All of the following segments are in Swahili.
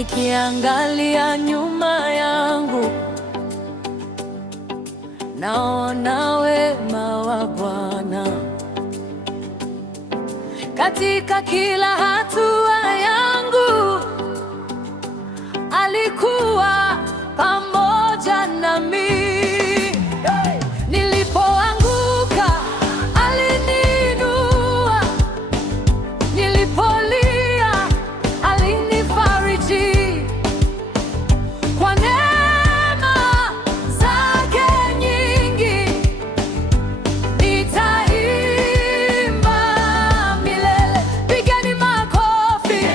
Nikiangalia nyuma yangu, naona wema wa Bwana katika kila hatua yangu. Alikuwa pamoja nami. Nilipoanguka aliniinua, nilipolia alinifariji. Kwa neema zake nyingi nitaimba milele. Pigeni makofi,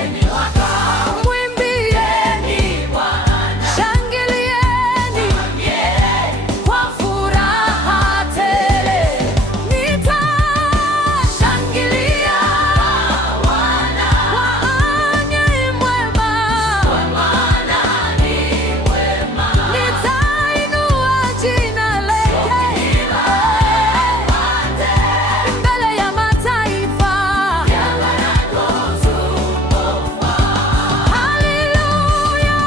mwimbieni Bwana, shangilieni kwa furaha tele. Nitashangilia Bwana, kwani mwema, nitainua jina lake mbele ya mataifa. Haleluya,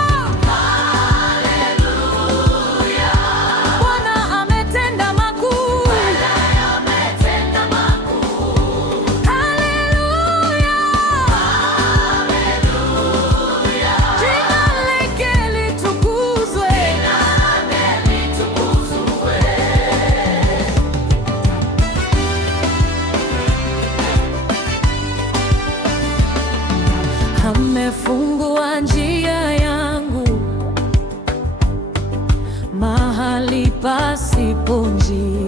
Bwana ametenda makuu. Haleluya, jina lake litukuzwe. Amefungua njia yangu mahali pasipo njia.